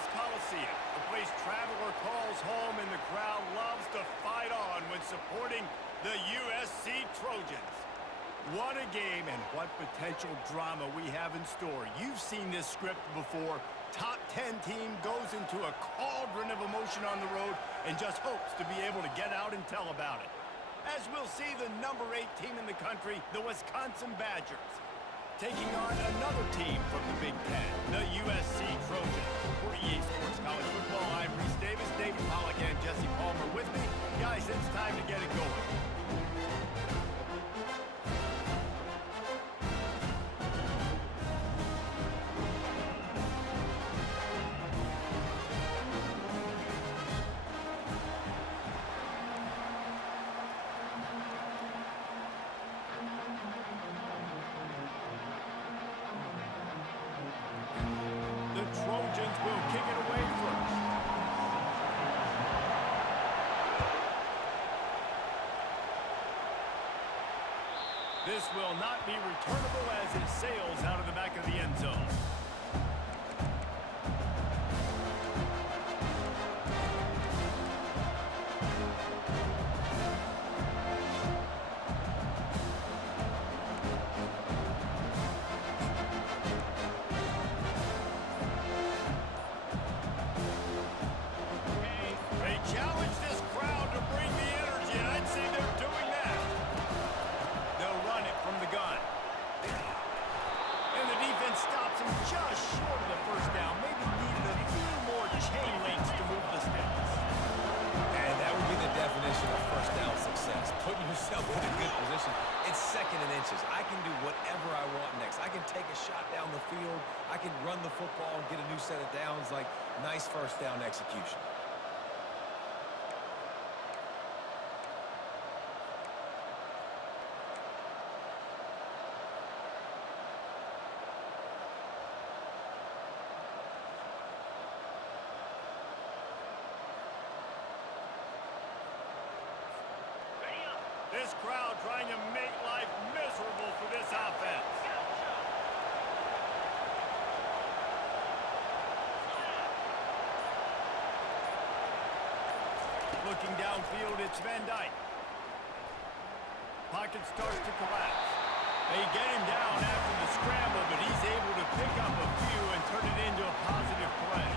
U.S. Coliseum, a place traveler calls home and the crowd loves to fight on when supporting the USC Trojans. What a game and what potential drama we have in store. You've seen this script before. Top 10 team goes into a cauldron of emotion on the road and just hopes to be able to get out and tell about it. As we'll see the number 8 team in the country, the Wisconsin Badgers, taking on another team from the Big Ten, the USC Trojans. For EA Sports College Football, I'm Reese Davis, David Pollack, and Jesse Palmer with me. Guys, it's time to get it going. Trojans will kick it away first. This will not be returnable as it sails out of the back of the end zone. I can do whatever I want next. I can take a shot down the field. I can run the football and get a new set of downs. Like, nice first down execution. This crowd trying to make life miserable for this offense. Looking downfield, it's Van Dyke. Pocket starts to collapse. They get him down after the scramble, but he's able to pick up a few and turn it into a positive play.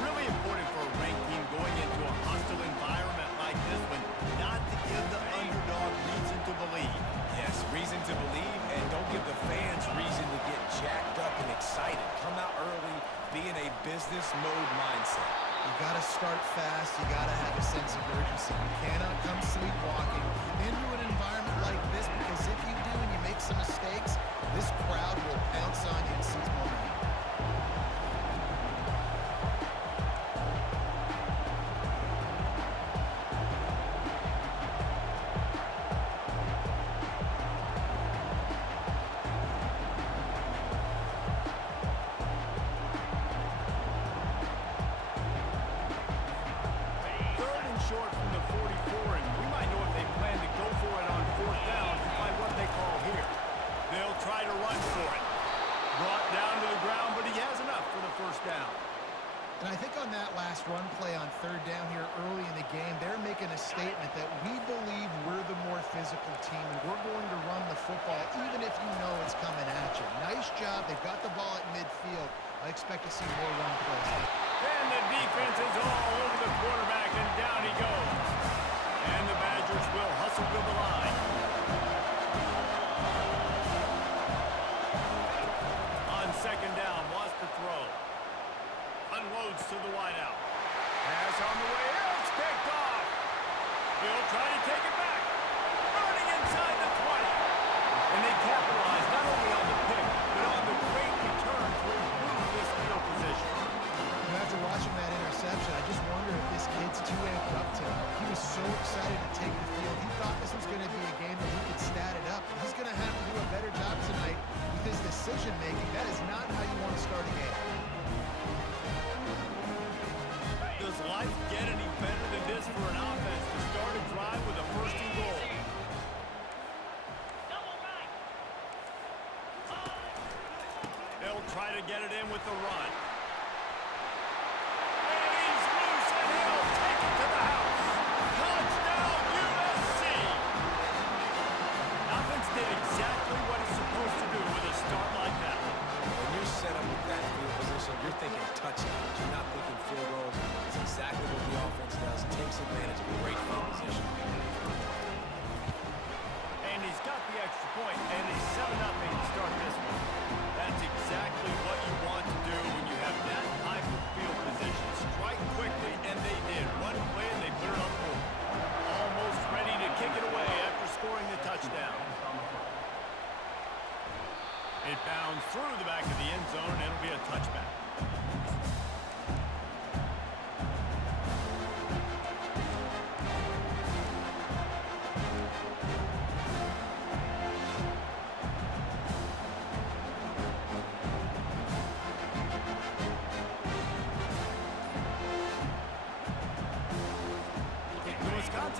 Really important for a ranked team going into a hostile environment like this one, not to give the underdog reason to believe. Yes, reason to believe, and don't give the fans reason to get jacked up and excited. Come out early, be in a business mode mindset. You got to start fast. You got to have a sense of urgency. You cannot come sleepwalking into an environment like this, because if you do and you make some mistakes, this crowd will pounce on you and seize momentum. Short from the 44, and we might know if they plan to go for it on 4th down by what they call here. They'll try to run for it. Brought down to the ground, but he has enough for the first down. And I think on that last run play on 3rd down here early in the game, they're making a statement that we believe we're the more physical team, and we're going to run the football even if you know it's coming at you. Nice job. They've got the ball at midfield. I expect to see more run plays. And the defense is all over the quarterback, and down he goes. And the Badgers will hustle to the line. On 2nd down, wants to throw. Unloads to the wideout. Pass on the way out. It's picked off. He'll try to take it back. Running inside the 20. And they capitalize not only on the pick, but on the great return to improve this field position. After watching that interception, I just wonder if this kid's too amped up tonight. He was so excited to take the field. He thought this was going to be a game that he could stat it up. He's going to have to do a better job tonight with his decision-making. That is not how you want to start a game. Does life get any better than this for an offense to start a drive with a 1st and goal? They'll try to get it in with the run.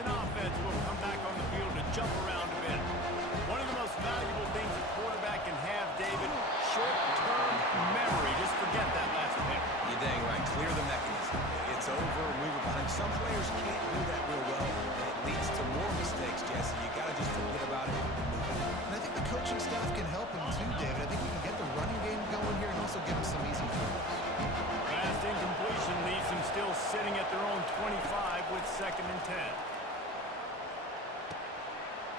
an offense will come back on the field to jump around a bit. One of the most valuable things a quarterback can have, David, short-term memory. Just forget that last pick. You're dang right. Clear the mechanism. It's over, move it behind. Some players can't do that real well, and it leads to more mistakes, Jesse. You got to just forget about it and move on. And I think the coaching staff can help him too, David. I think he can get the running game going here and also give him some easy throws. Last incompletion leaves them still sitting at their own 25 with 2nd and 10.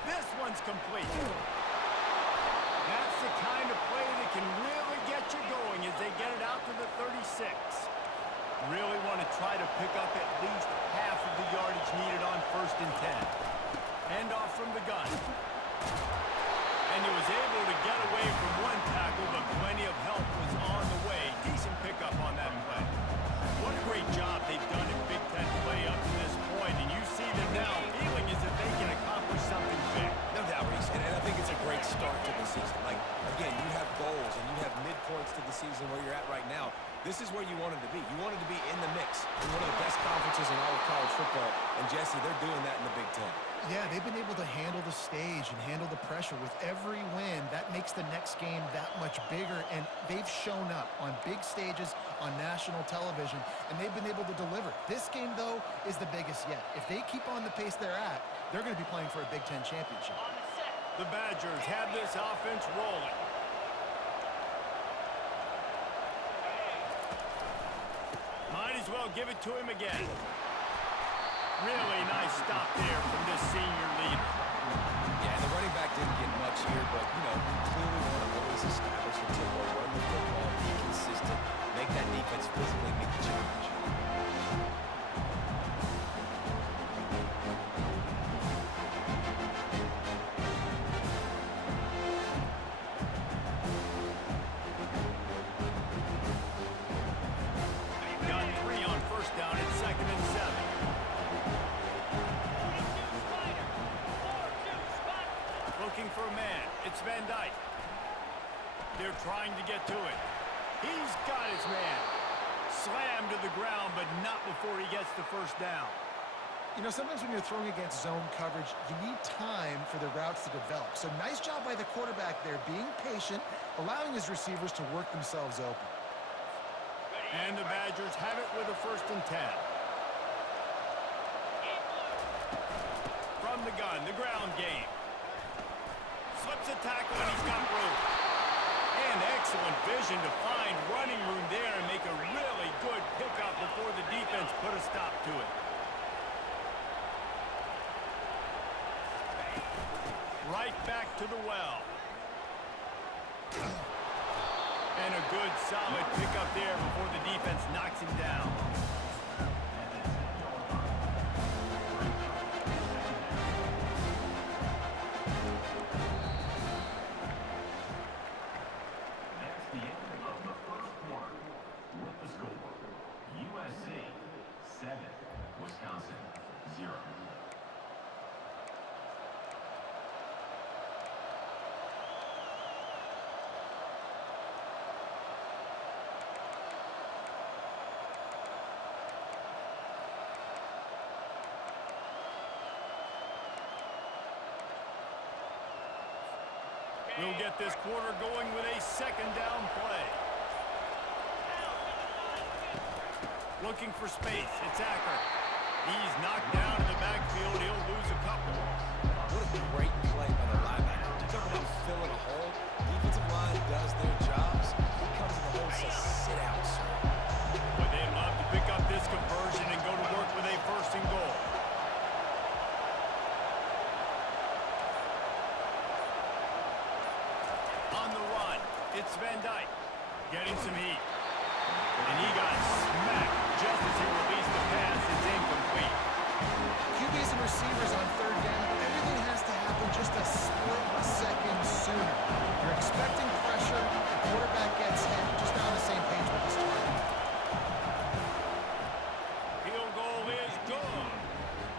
This one's complete. That's the kind of play that can really get you going as they get it out to the 36. Really want to try to pick up at least half of the yardage needed on 1st and 10. Hand off from the gun. And he was able to get away from one tackle, but plenty of help was on the way. Decent pickup on that play. What a great job they've done in Big Ten play up to this point, and you see them now feeling as if they can accomplish something big. No doubt, Reese, and I think it's a great start to the season. Like, again, you have goals and you have midpoints to the season where you're at right now. This is where you wanted to be. You wanted to be in the mix in one of the best conferences in all of college football, and Jesse, they're doing that in the Big Ten. Yeah, they've been able to handle the stage and handle the pressure. With every win, that makes the next game that much bigger, and they've shown up on big stages on national television, and they've been able to deliver. This game, though, is the biggest yet. If they keep on the pace they're at, they're going to be playing for a Big Ten championship. The Badgers have this offense rolling. Might as well give it to him again. Really nice stop there from this senior leader. Yeah, the running back didn't get much here, but, you know, clearly want to always establish the tempo, run the football, be consistent, make that defense physically meet the challenge. Got 3 on 1st down and 2nd and 7. Looking for a man. It's Van Dyke. They're trying to get to it. He's got his man. Slammed to the ground, but not before he gets the 1st down. You know, sometimes when you're throwing against zone coverage, you need time for the routes to develop. So nice job by the quarterback there, being patient, allowing his receivers to work themselves open. And the Badgers have it with a 1st and 10. From the gun, the ground game. Slips a tackle and he's got room. And excellent vision to find running room there and make a really good pickup before the defense put a stop to it. Right back to the well. And a good solid pickup there before the defense knocks him down. That's the end of the 1st quarter. With the score, USC 7, Wisconsin 0. We'll get this quarter going with a 2nd down play. Looking for space. It's Acker. He's knocked down in the backfield. He'll lose a couple. What a great play by the linebacker. You talk about filling a hole. Defensive line does their jobs. He comes in the hole and says, sit out, sir. But they'd love to pick up this conversion and go to work with a 1st and goal. On the run, it's Van Dyke getting some heat. And he got smacked just as he released the pass. It's incomplete. QBs and receivers on 3rd down, everything has to happen just a split second sooner. You're expecting pressure, the quarterback gets hit, just not on the same page with his target. Field goal is good.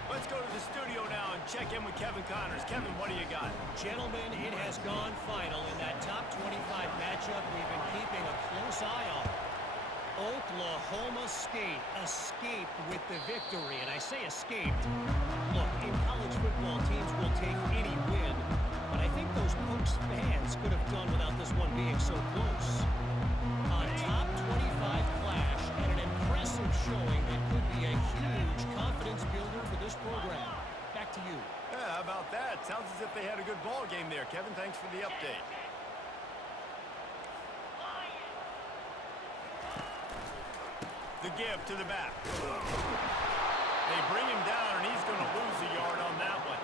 Let's go to the studio now and check in with Kevin Connors. Kevin, what do you got? Gentlemen, it has gone final in that top 25 matchup we've been keeping a close eye on. Oklahoma State escaped with the victory, and I say escaped. Look, in college football, teams will take any win, but I think those Pokes fans could have done without this one being so close. A top 25 clash and an impressive showing that could be a huge confidence builder for this program. Back to you. Yeah, how about that? Sounds as if they had a good ball game there. Kevin, thanks for the update. The give to the back. They bring him down, and he's going to lose a yard on that one.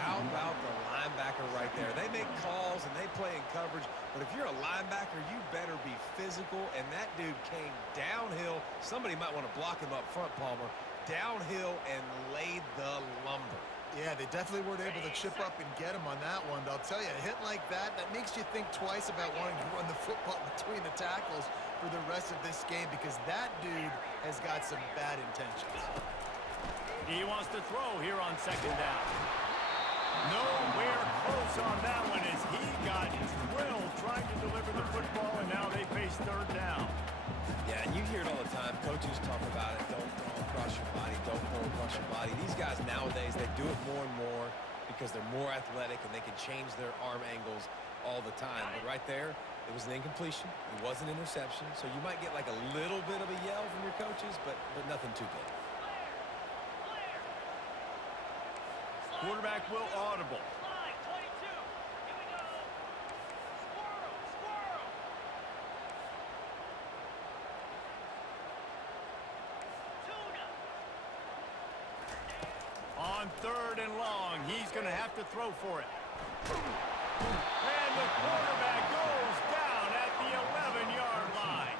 How about the linebacker right there? They make calls and they play in coverage, but if you're a linebacker, you better be physical, and that dude came downhill. Somebody might want to block him up front, Palmer. Downhill and laid the lumber. Yeah, they definitely weren't able to chip up and get him on that one. But I'll tell you, a hit like that, that makes you think twice about wanting to run the football between the tackles for the rest of this game, because that dude has got some bad intentions. He wants to throw here on second down. Nowhere close on that one as he got drilled trying to deliver the football, and now they face third down. Yeah, and you hear it all the time. Coaches talk about it. Don't throw across your body. Don't throw across your body. These guys nowadays, they do it more and more because they're more athletic and they can change their arm angles all the time. But right there, it was an incompletion. It was an interception. So you might get like a little bit of a yell from your coaches, but nothing too big. Quarterback will audible. On third and long, he's going to have to throw for it. And the quarterback goes down at the 11-yard line.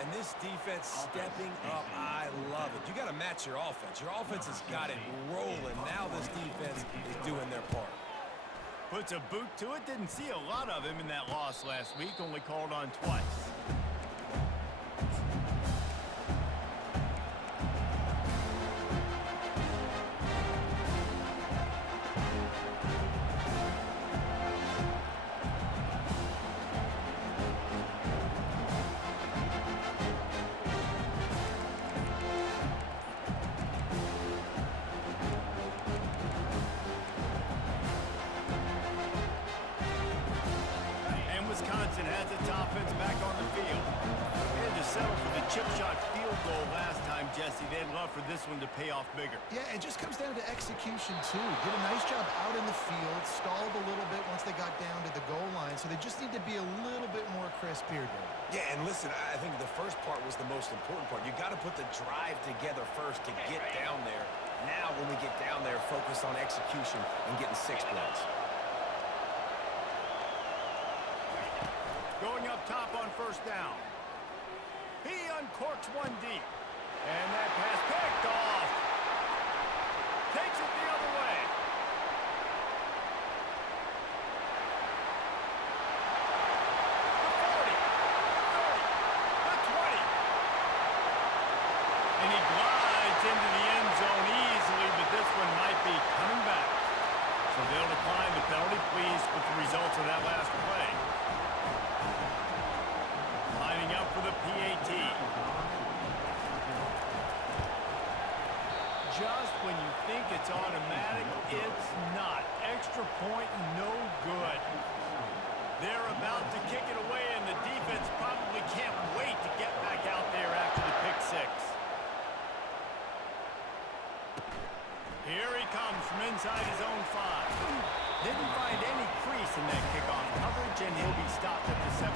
And this defense stepping up, I love it. You got to match your offense. Your offense has got it rolling. Now this defense is doing their part. Puts a boot to it. Didn't see a lot of him in that loss last week. Only called on twice. Wisconsin has its offense back on the field. They had to settle for the chip shot field goal last time, Jesse. They'd love for this one to pay off bigger. Yeah, it just comes down to execution, too. Did a nice job out in the field, stalled a little bit once they got down to the goal line, so they just need to be a little bit more crisp here, Dave. Yeah, and listen, I think the first part was the most important part. You got to put the drive together first to get down there. Now, when we get down there, focus on execution and getting 6 points. Going up top on first down. He uncorks one deep. And that pass picked off. Takes it the other way. The 40. The 30. The 20. And he glides into the end zone easily, but this one might be coming back. So they'll decline the penalty, pleased with the results of that last play. Lining up for the PAT. Just when you think it's automatic, it's not. Extra point, no good. They're about to kick it away, and the defense probably can't wait to get back out there after the pick six. Here he comes from inside his own 5. Didn't find any crease in that kickoff coverage, and he'll be stopped at the 17.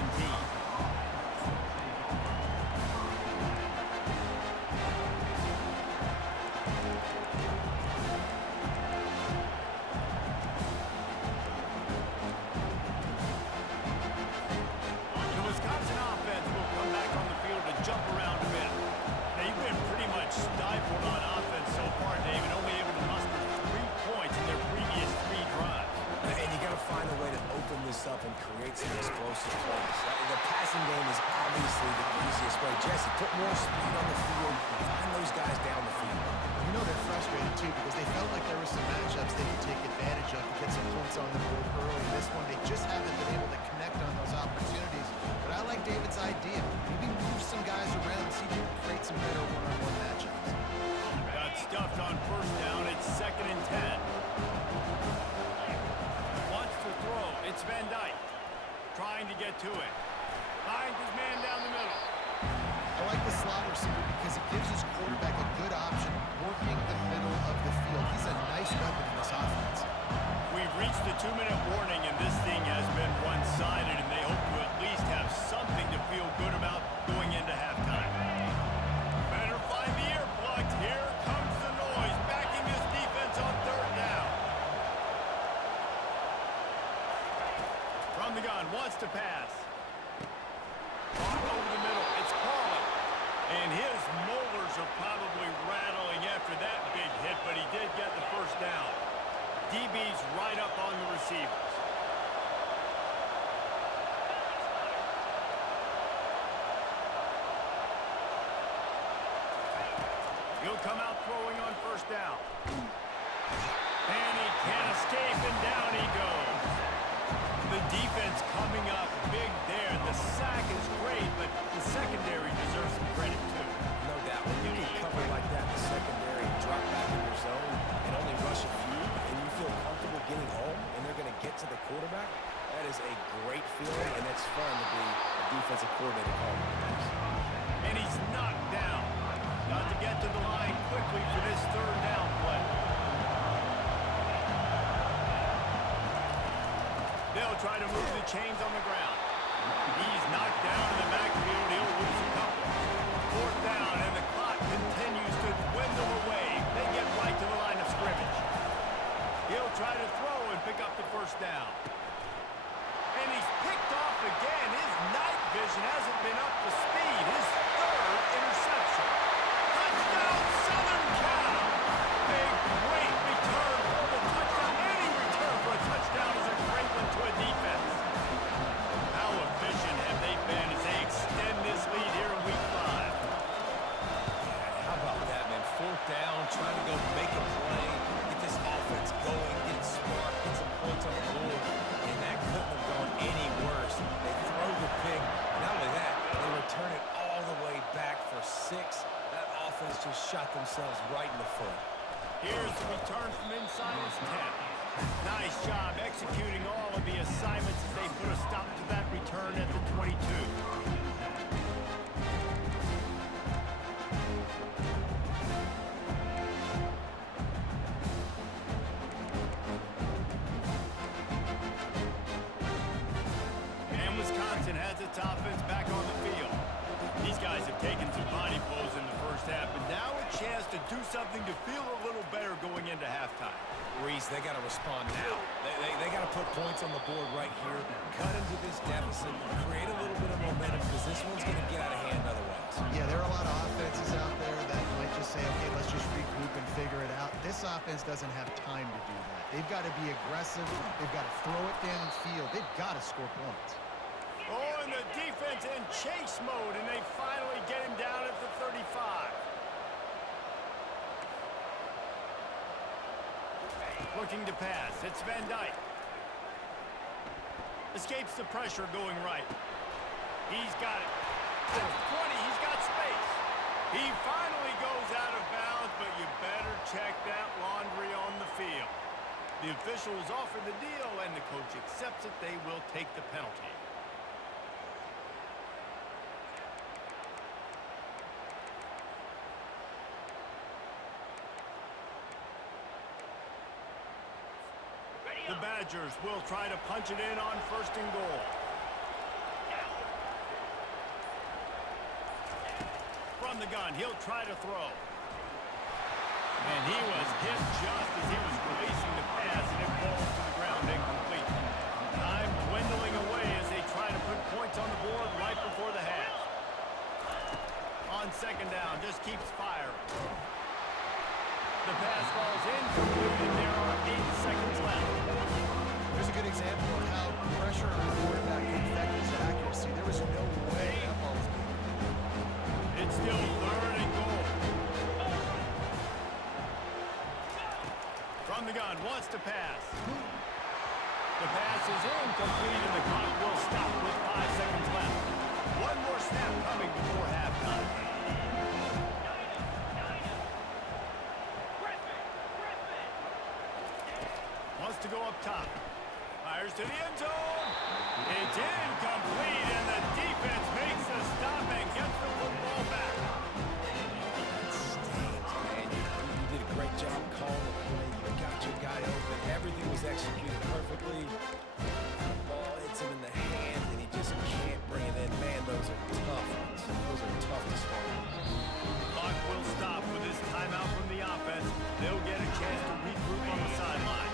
Up and create some explosive plays. The passing game is obviously the easiest way. Jesse, put more speed on the field, find those guys down the field. You know they're frustrated, too, because they felt like there were some matchups they could take advantage of to get some points on the board early. This one, they just haven't been able to connect on those opportunities. But I like David's idea. Maybe move some guys trying to get to it. Finds his man down the middle. I like the slot receiver because it gives his quarterback a good option working the middle of the field. He's a nice weapon in this offense. We've reached the 2-minute warning, and this thing has been one-sided, and they hope to at least have something to feel good about going into halftime. Better find the earplugs. Here comes the noise, backing this defense on third down. From the gun, wants to pass. Ball over the middle. It's Paulin. And his molars are probably rattling after that big hit, but he did get the first down. DB's right up on the receivers. He'll come out throwing on first down. And he can't escape, and down he goes. The defense coming up big there. The sack is great, but the secondary deserves some credit, too. No doubt. When you can cover like that in the secondary, drop back in your zone, and only rush a few, and you feel comfortable getting home, and they're going to get to the quarterback, that is a great feeling, and it's fun to be a defensive coordinator calling the plays. And he's knocked down. Got to get to the line quickly for this third down play. They'll try to move the chains on the ground. He's knocked down in the backfield. He'll lose a couple. Fourth down, and the clock continues to dwindle away. They get right to the line of scrimmage. He'll try to throw and pick up the first down. And he's picked off again. His night vision hasn't been up to speed. His third interception. Touchdown, Southern Cal! A great return for the touchdown. Any return for a touchdown is a great one to a defense. How efficient have they been as they extend this lead here in Week 5? How about that, man? Fourth down, trying to go make a play, get this offense going, get smart, get some points on the board, and that couldn't have gone any worse. They throw the pick. Not only that, they return it all the way back for 6. That offense just shot themselves right in the foot. Here's the return from inside his 10. Nice job executing all of the assignments as they put a stop to that return at the 22. And Wisconsin has its offense back on the field. These guys have taken some body blows in the first half, and now a chance to do something to feel a little better going into halftime. Reese, they got to respond now. They got to put points on the board right here, cut into this deficit, create a little bit of momentum, because this one's going to get out of hand otherwise. Yeah, there are a lot of offenses out there that might just say, okay, let's just regroup and figure it out. This offense doesn't have time to do that. They've got to be aggressive. They've got to throw it downfield. They've got to score points. Oh, and the defense in chase mode, and they finally get him down at the 35. Looking to pass. It's Van Dyke. Escapes the pressure going right. He's got it. At the 20, he's got space. He finally goes out of bounds, but you better check that laundry on the field. The officials offer the deal, and the coach accepts it. They will take the penalty. The Badgers will try to punch it in on first and goal. From the gun, he'll try to throw. And he was hit just as he was releasing the pass, and it falls to the ground incomplete. Time dwindling away as they try to put points on the board right before the half. On second down, just keeps firing. The pass falls incomplete, and there are 8 seconds left. Here's a good example of how pressure on the quarterback can affect his accuracy. There was no way that ball was being. It's still third and goal. From the gun, wants to pass. The pass is incomplete, and the clock will stop with 5 seconds left. One more snap coming before halftime. Wants to go up top. Fires to the end zone. It's incomplete, and the defense makes the stop and gets the football back. That stings, man. You did a great job calling the play. You got your guy open. Everything was executed perfectly. The ball hits him in the hand, and he just can't bring it in. Man, those are tough ones. Those are tough to swallow. Clock will stop with this timeout from the offense. They'll get a chance to regroup on the sideline.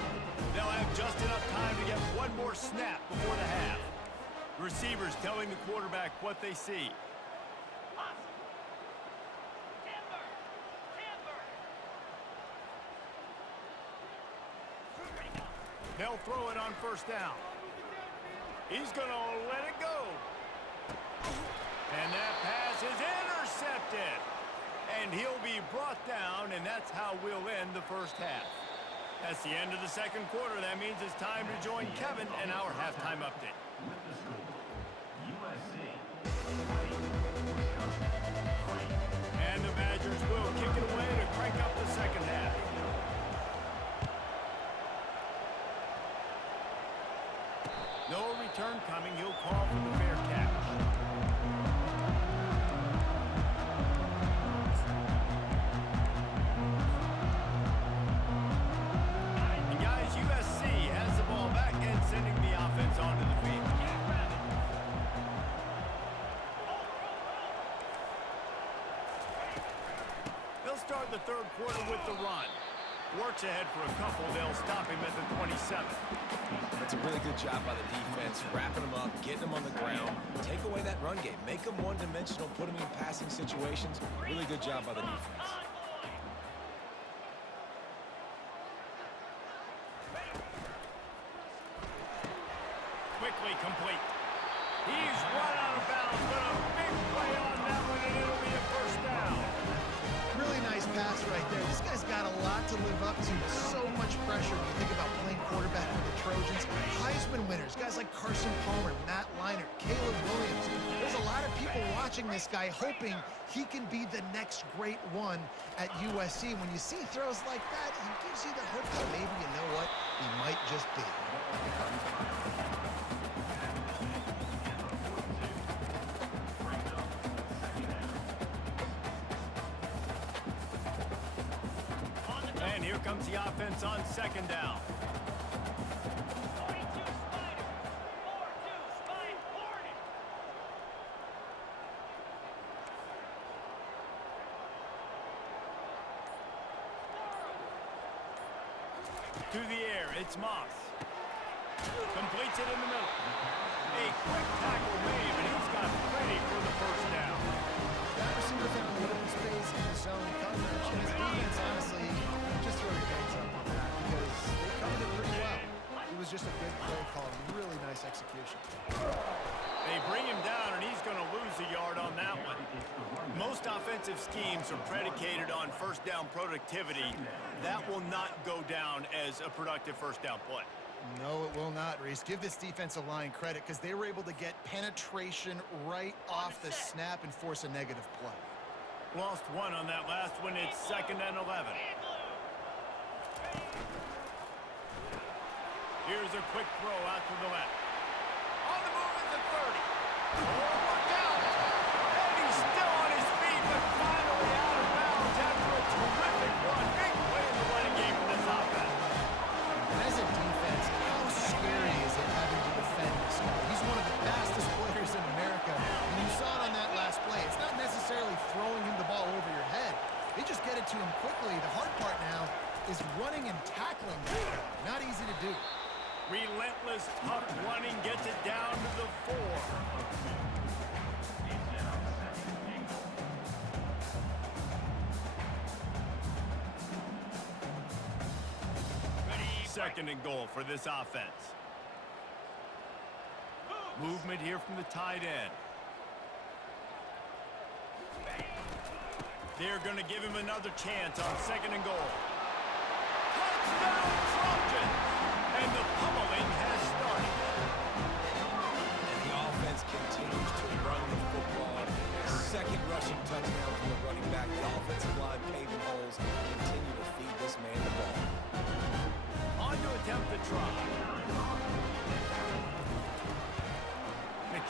They'll have just enough time to get one more snap before the half. Receivers telling the quarterback what they see. They'll throw it on first down. He's going to let it go. And that pass is intercepted. And he'll be brought down, and that's how we'll end the first half. That's the end of the second quarter. That means it's time to join Kevin and our halftime update. With the score, USC 20, Wisconsin 3. And the Badgers will kick it away to crank up the second half. No return coming. He'll call for the fair catch. And guys, USC has the ball back and sending the offense onto the field. They'll start the third quarter with the run. Works ahead for a couple. They'll stop him at the 27. That's a really good job by the defense, wrapping them up, getting them on the ground. Take away that run game. Make them one-dimensional, put them in passing situations. Really good job by the defense. Quickly complete. He's run out of bounds, but a big play on that one, and it'll be a first down. Really nice pass right there. This guy's got a lot to live up to. So much pressure when you think about playing quarterback for the Trojans. Heisman winners, guys like Carson Palmer, Matt Leinart, Caleb Williams. There's a lot of people watching this guy hoping he can be the next great one at USC. When you see throws like that, he gives you the hope that maybe, you know what, he might just be. And here comes the offense on second down. To the air, it's Moss. Completes it in the middle. A quick tackle made, but he's got ready for the first down. That receiver found the open space in the zone coverage, and his defense, honestly, just throw your hands up on that because they covered it pretty well. It was just a good play call, really nice execution. They bring him down, and he's going to lose a yard on that one. Most offensive schemes are predicated on first down productivity. That will not go down as a productive first down play. No, it will not, Reese. Give this defensive line credit because they were able to get penetration right off the snap and force a negative play. Lost one on that last one. It's 2nd and 11. Here's a quick throw out to the left. On the move at the 30. Oh, look out! And he's still on his feet, but finally out of bounds after a terrific run. Big play in the running game for this offense. And as a defense, how scary is it having to defend this guy? He's one of the fastest players in America, and you saw it on that last play. It's not necessarily throwing him the ball over your head. They just get it to him quickly. The hard part now is running and tackling that guy. Not easy to do. Relentless, tough running gets it down to the 4. Second and goal for this offense. Movement here from the tight end. They're going to give him another chance on 2nd and goal. Touchdown Trojans! And the pummeling has started. And the offense continues to run the football. Second rushing touchdown from the running back. The offensive line paving holes. Continue to feed this man the ball. On to attempt the try.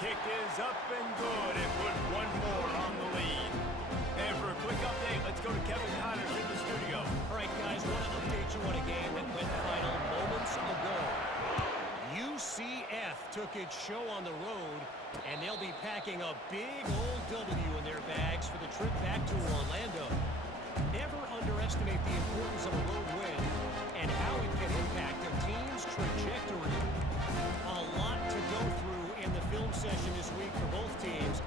kick is up and good. It put one more on the lead. And for a quick update, let's go to Kevin Connors in the studio. All right, guys, want to update you on a game that went final moments ago. UCF took its show on the road, and they'll be packing a big old W in their bags for the trip back to Orlando. Never underestimate the importance of a road win and how it can impact a team's trajectory. A lot to go through in the film session this week for both teams,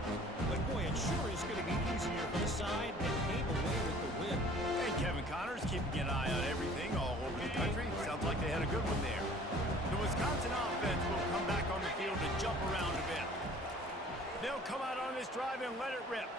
but boy, it sure is going to be easier for the side that came away with the win. Hey, Kevin Connors keeping an eye on everything all over the country. Sounds like they had a good one there. The Wisconsin offense will come back on the field to jump around a bit. They'll come out on this drive and let it rip.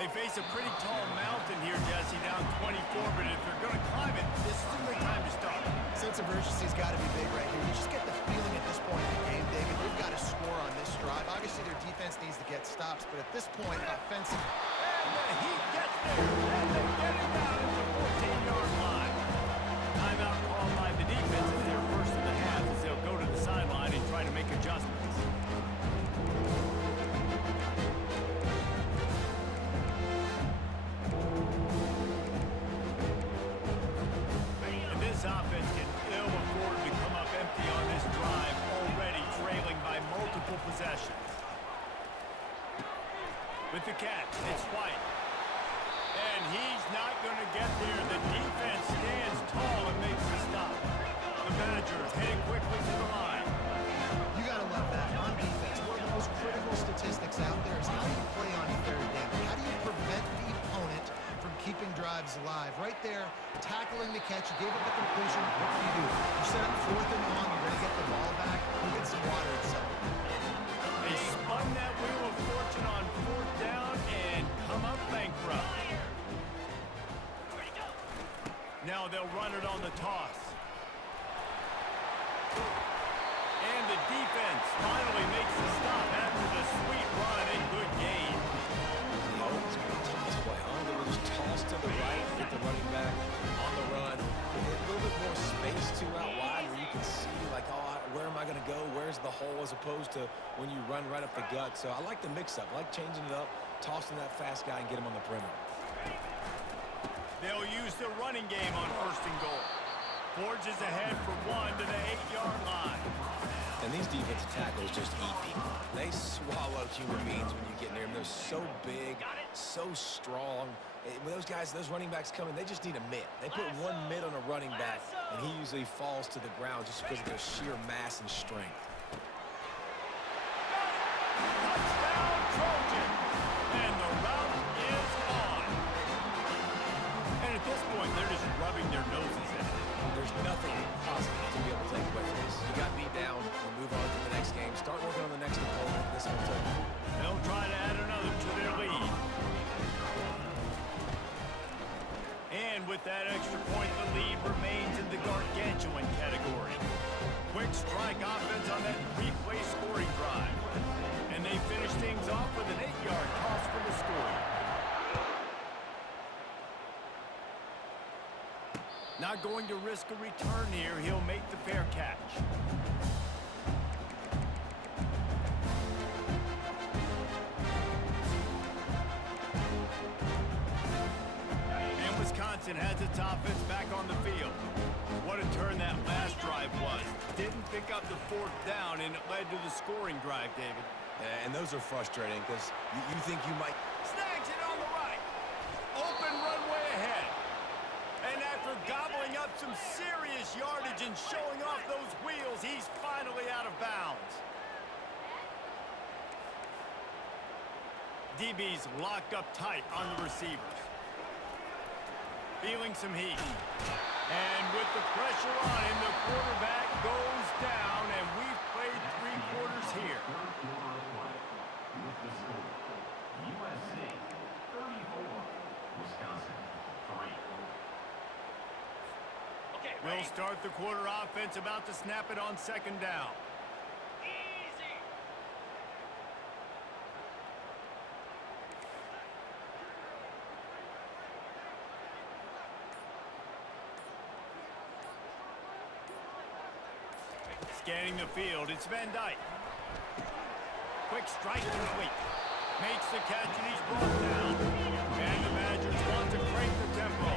They face a pretty tall mountain here, Jesse, down 24, but if they're going to climb it, this is a good time to start. Sense of urgency's got to be big right here. You just get the feeling at this point in the game, David, they've got to score on this drive. Obviously, their defense needs to get stops, but at this point, offensive. And the Heat gets there, and they get it down at the 14-yard line. Timeout called by the defense as their first of the half as they'll go to the sideline and try to make adjustments. This offense can ill afford to come up empty on this drive, already trailing by multiple possessions. With the catch, it's White. And he's not going to get there. The defense stands tall and makes the stop. The Badgers heading quickly to the line. You got to love that. On defense, one of the most critical statistics out there is how do you play on third down? How do you prevent the opponent from keeping drives alive? Right there, tackling the catch, you gave up the completion. What do? You set up 4th and long, you're going to get the ball back, you get some water inside. They spun that wheel of fortune on 4th down and come up bankrupt. Now they'll run it on the toss. And the defense finally makes the stop after the sweet run and good gain. Toss play, huh? They were just tossed to the right, get the running back on the run. A little bit more space too out wide where you can see, like, oh, where am I going to go? Where's the hole? As opposed to when you run right up the gut. So I like the mix-up. I like changing it up, tossing that fast guy and get him on the perimeter. They'll use the running game on 1st and goal. Forges ahead for 1 to the 8-yard line. And these defensive tackles just eat people. They swallow human beings when you get near them. They're so big, so strong. When those guys, those running backs come in, they just need a mitt. They put one mitt on a running back, and he usually falls to the ground just because of their sheer mass and strength. Touchdown, Trojans! And the route is on. And at this point, they're just rubbing their noses in it. There's nothing positive to be able to take away from this. You got beat down, and move on to the next game. Start working on the next opponent. This one took. They'll try to add another to their lead. And with that extra point, the lead remains in the gargantuan category. Quick strike offense on that 3-play scoring drive. And they finish things off with an 8-yard toss for the score. Not going to risk a return here. He'll make the fair catch. And Wisconsin has its offense back on the field. What a turn that last drive was. Didn't pick up the 4th down, and it led to the scoring drive, David. And those are frustrating because you think you might. Snags it on the right. Open runway ahead. And after gobbling up some serious yardage and showing off those wheels, he's finally out of bounds. DB's locked up tight on the receivers. Feeling some heat. And with the pressure on him, the quarterback goes down, and we've played 3 quarters here. With the score, USC 34, Wisconsin 3. We'll start the quarter offense, about to snap it on 2nd down. Scanning the field, it's Van Dyke. quick strike complete. Makes the catch and he's brought down. And the Badgers want to crank the tempo.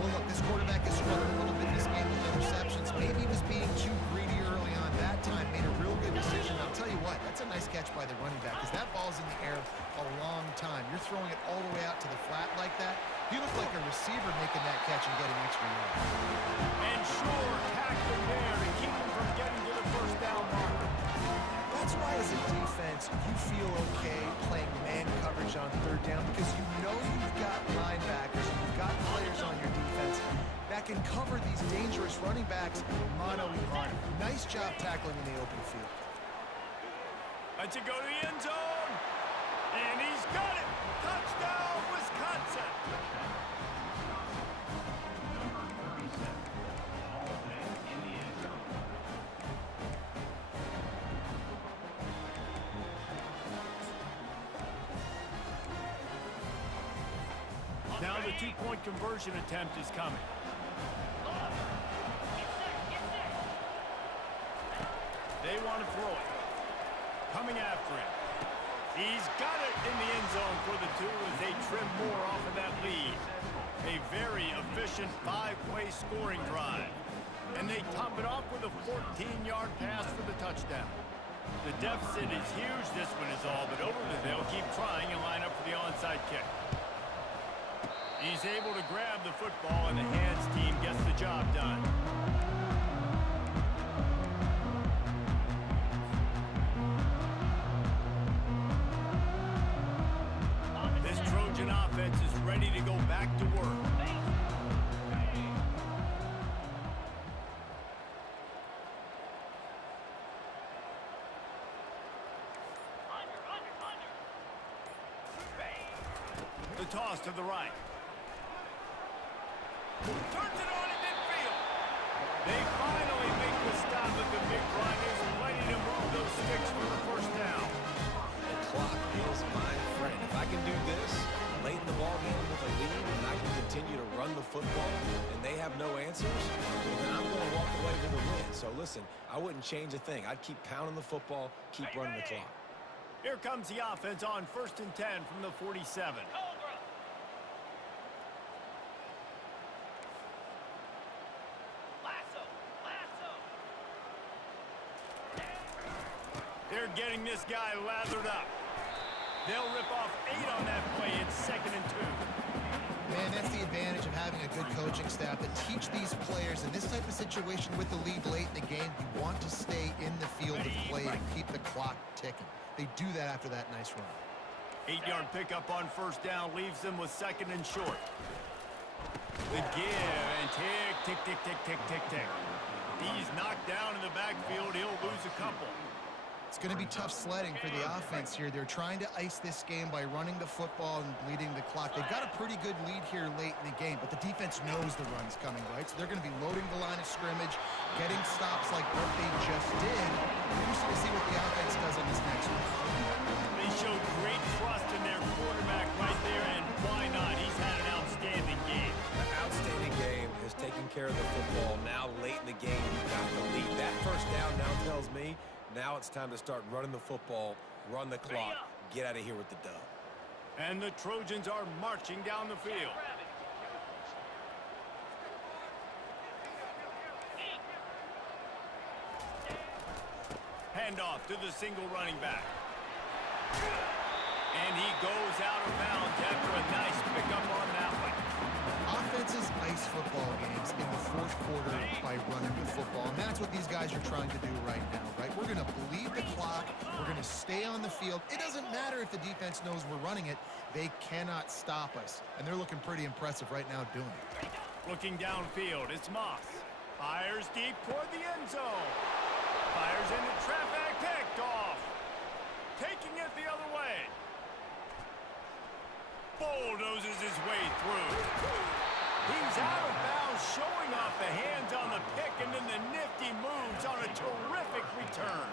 Well, look, this quarterback has struggled a little bit in this game with interceptions. Maybe he was being too greedy early on. That time made a real good decision. I'll tell you what, that's a nice catch by the running back because that ball's in the air a long time. You're throwing it all the way out to the flat like that. You look like a receiver making that catch and getting extra yards. And sure, tackling there to keep him from getting to the first down marker. That's why as a defense, you feel okay playing man coverage on third down because you know you've got linebackers, you've got players on your defense that can cover these dangerous running backs mano-a-mano. Nice job tackling in the open field. Let's it go to the end zone. And he's got it. Touchdown, Wisconsin. Now the two-point conversion attempt is coming. They want to throw it. Coming after him. He's got it in the end zone for the two as they trim more off of that lead. A very efficient five-play scoring drive. And they top it off with a 14-yard pass for the touchdown. The deficit is huge, this one is all, but over they'll keep trying and line up for the onside kick. He's able to grab the football, and the hands team gets the job done. This Trojan offense is ready to go back to work. The toss to the right. Turns it on in midfield. They finally make the stop at the big run. Is ready to move those sticks for the first down. The clock is my friend. If I can do this late in the ballgame with a lead and I can continue to run the football and they have no answers, well, then I'm going to walk away with a win. So listen, I wouldn't change a thing. I'd keep pounding the football, keep running the clock. Here comes the offense on 1st and 10 from the 47. They're getting this guy lathered up. They'll rip off 8 on that play. It's 2nd and 2. Man, that's the advantage of having a good coaching staff that teach these players in this type of situation with the lead late in the game, you want to stay in the field of play and keep the clock ticking. They do that after that nice run. 8-yard pickup on 1st down leaves them with 2nd and short. The give and tick, tick, tick, tick, tick, tick, tick. He's knocked down in the backfield. He'll lose a couple. It's going to be tough sledding for the offense here. They're trying to ice this game by running the football and bleeding the clock. They've got a pretty good lead here late in the game, but the defense knows the run's coming, right? So they're going to be loading the line of scrimmage, getting stops like what they just did. We're interested to see what the offense does on this next one. They showed great trust in their quarterback right there, and why not? He's had an outstanding game. An outstanding game is taking care of the football. Now late in the game, you've got the lead. That first down now tells me now it's time to start running the football, run the clock, get out of here with the dub. And the Trojans are marching down the field. Handoff to the single running back. And he goes out of bounds after a nice pickup on that one. Offenses ice football games in the 4th quarter by running the football, and that's what these guys are trying to do right now, right? We're going to bleed the clock. We're going to stay on the field. It doesn't matter if the defense knows we're running it. They cannot stop us, and they're looking pretty impressive right now doing it. Looking downfield, it's Moss. Fires deep toward the end zone. Fires into traffic, picked off. Taking it the other way. Bulldozes his way through. He's out of bounds, showing off the hands on the pick, and then the nifty moves on a terrific return.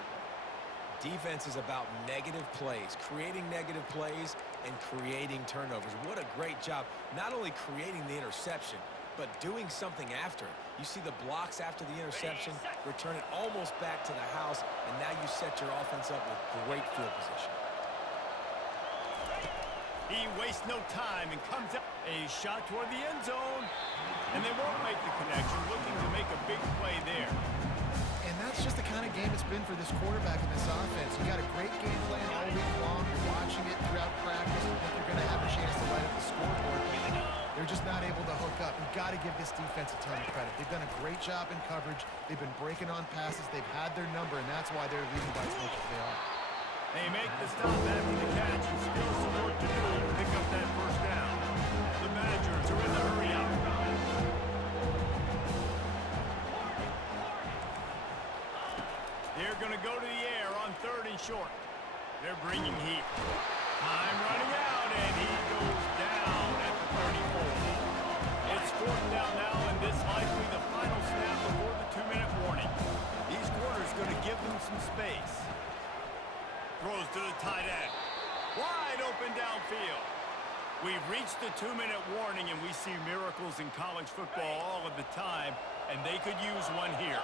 Defense is about negative plays, creating negative plays and creating turnovers. What a great job, not only creating the interception, but doing something after. You see the blocks after the interception, return it almost back to the house, and now you set your offense up with great field position. He wastes no time and comes up. A shot toward the end zone, and they won't make the connection, looking to make a big play there. And that's just the kind of game it's been for this quarterback in this offense. You got a great game plan all week long. You're watching it throughout practice. You think you're going to have a chance to light up the scoreboard. They're just not able to hook up. You've got to give this defense a ton of credit. They've done a great job in coverage. They've been breaking on passes. They've had their number, and that's why they're leading by as much as they are. They make the stop after the catch and still some work to do to pick up that first down. The Badgers are in the hurry-up. They're going to go to the air on 3rd and short. They're bringing heat. Time running out, and he goes down at the 34. It's 4th down now, and this likely the final snap before the 2-minute warning. These quarters going to give them some space. Throws to the tight end. Wide open downfield. We've reached the 2-minute warning, and we see miracles in college football all of the time, and they could use one here.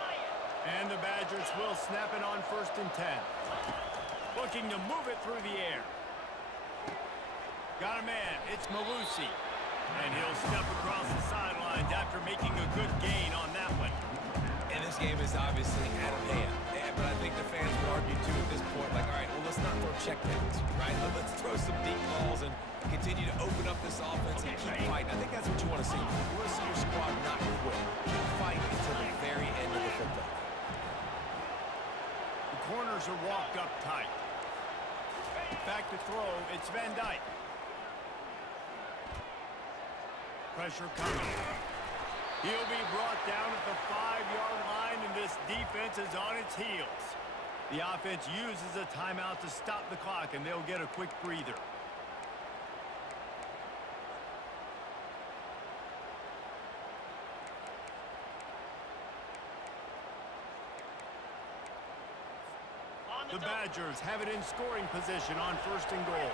And the Badgers will snap it on 1st and 10. Looking to move it through the air. Got a man. It's Malusi. And he'll step across the sidelines after making a good gain on that one. And this game is obviously out of hand. But I think the fans will argue, too, at this point, like, all right, well, let's not throw checkdowns, right? Let's throw some deep balls and continue to open up this offense and keep fighting. I think that's what you want to see. You want to see your squad not quit. Keep fighting until the very end of the football. The corners are walked up tight. Back to throw, it's Van Dyke. Pressure coming. He'll be brought down at the 5-yard line, and this defense is on its heels. The offense uses a timeout to stop the clock, and they'll get a quick breather. The Badgers have it in scoring position on 1st and goal.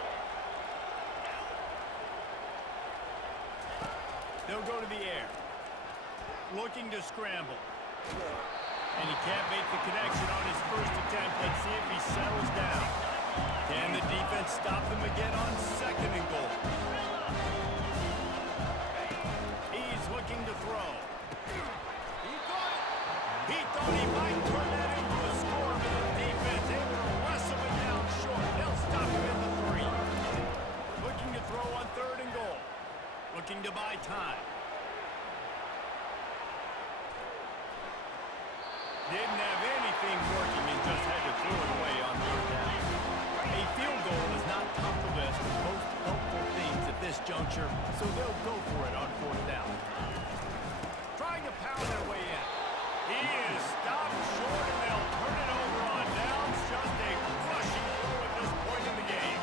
They'll go to the air. Looking to scramble. And he can't make the connection on his first attempt. Let's see if he settles down. Can the defense stop them again on 2nd and goal? He's looking to throw. He got it. He thought he might turn that into a score, but the defense able to wrestle it down short. They'll stop him at the 3. Looking to throw on 3rd and goal. Looking to buy time. Didn't have anything working and just had to throw it away on 3rd down. A field goal is not top of the list of most helpful things at this juncture, so they'll go for it on 4th down. Trying to pound their way in. He is stopped short, and they'll turn it over on downs. Just a crushing throw at this point in the game.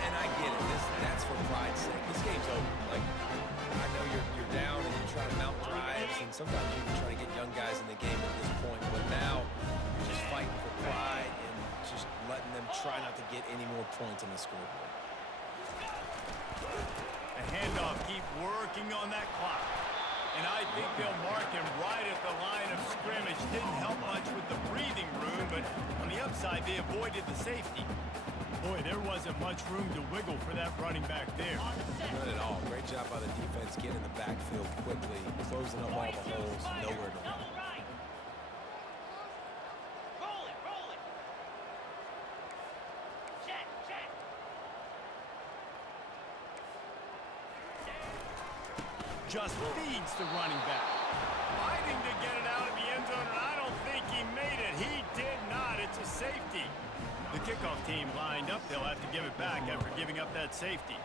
And I get it. That's for pride's sake. This game's over. Like, I know you're down and you're trying to mount drives, and sometimes you're trying to get young guys in the game at this point, but now you're just fighting for pride and just letting them try not to get any more points on the scoreboard. The handoff, keep working on that clock. And I think they'll mark him right at the line of scrimmage. Didn't help much with the breathing room, but on the upside, they avoided the safety. Boy, there wasn't much room to wiggle for that running back there. None at all. Great job by the defense getting in the backfield quickly, closing up all the holes, nowhere to run. Just feeds the running back. Fighting to get it out of the end zone, and I don't think he made it. He did not. It's a safety. The kickoff team lined up. They'll have to give it back after giving up that safety.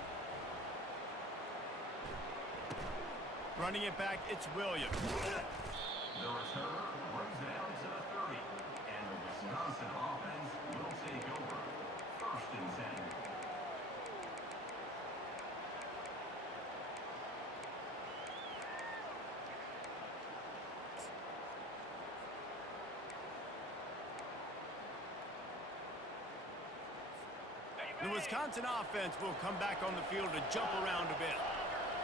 Running it back, it's Williams. The returner brings it out to the 30, and the Wisconsin offense will take over. 1st and 10. The Wisconsin offense will come back on the field to jump around a bit.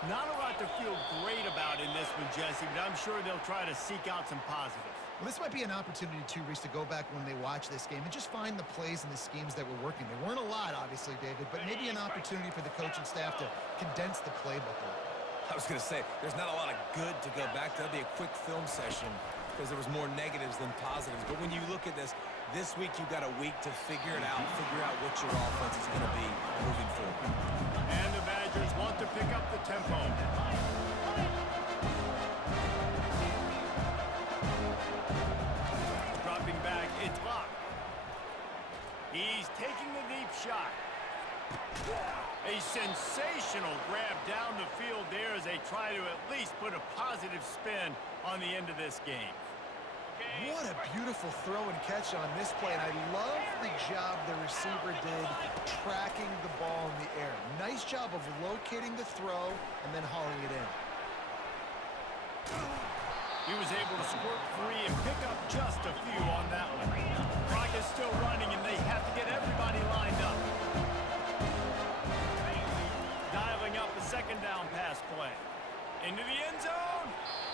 Not a lot to feel great about in this one, Jesse, but I'm sure they'll try to seek out some positives. Well, this might be an opportunity, too, Reese, to go back when they watch this game and just find the plays and the schemes that were working. There weren't a lot, obviously, David, but maybe an opportunity for the coaching staff to condense the playbook a little. I was going to say, there's not a lot of good to go back to. That'd be a quick film session because there was more negatives than positives. But when you look at this week you've got a week to figure it out, figure out what your offense is going to be moving forward. And the Badgers want to pick up the tempo. Dropping back, it's locked. He's taking the deep shot. A sensational grab down the field there as they try to at least put a positive spin on the end of this game. What a beautiful throw and catch on this play, and I love the job the receiver did tracking the ball in the air. Nice job of locating the throw and then hauling it in. He was able to squirt free and pick up just a few on that one. Clock is still running, and they have to get everybody lined up. Dialing up a second down pass play. Into the end zone.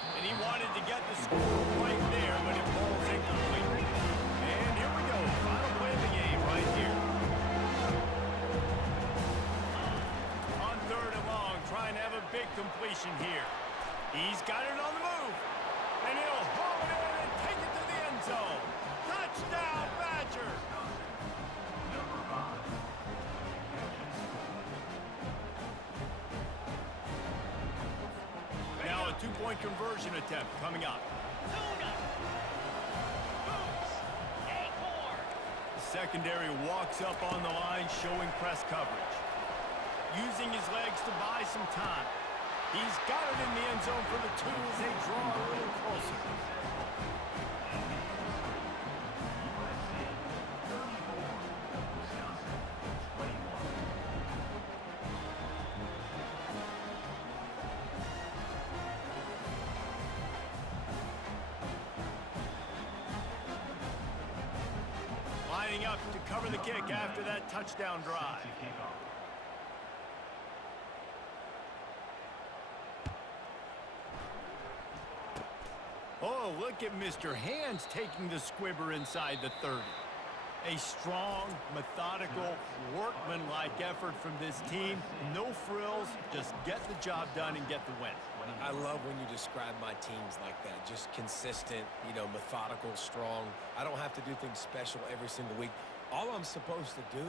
And he wanted to get the score right there, but it falls incomplete. And here we go. Final play of the game right here. On 3rd and long, trying to have a big completion here. He's got it on the move. And he'll haul it in and take it to the end zone. Touchdown, Badgers! Now a two-point conversion attempt coming up. The secondary walks up on the line, showing press coverage. Using his legs to buy some time. He's got it in the end zone for the 2 as they draw a little closer. Lining up to cover the kick after that touchdown drive. Oh, look at Mr. Hands taking the squibber inside the 30. A strong, methodical, workmanlike effort from this team. No frills, just get the job done and get the win. I love when you describe my teams like that. Just consistent, methodical, strong. I don't have to do things special every single week. All I'm supposed to do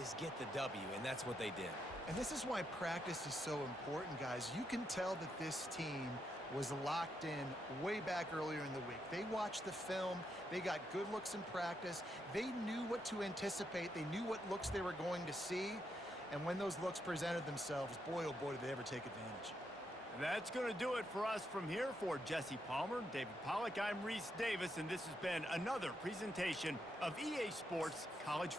is get the W, and that's what they did. And this is why practice is so important, guys. You can tell that this team was locked in way back earlier in the week. They watched the film. They got good looks in practice. They knew what to anticipate. They knew what looks they were going to see. And when those looks presented themselves, boy, oh boy, did they ever take advantage. That's going to do it for us from here. For Jesse Palmer, David Pollack, I'm Reese Davis, and this has been another presentation of EA Sports College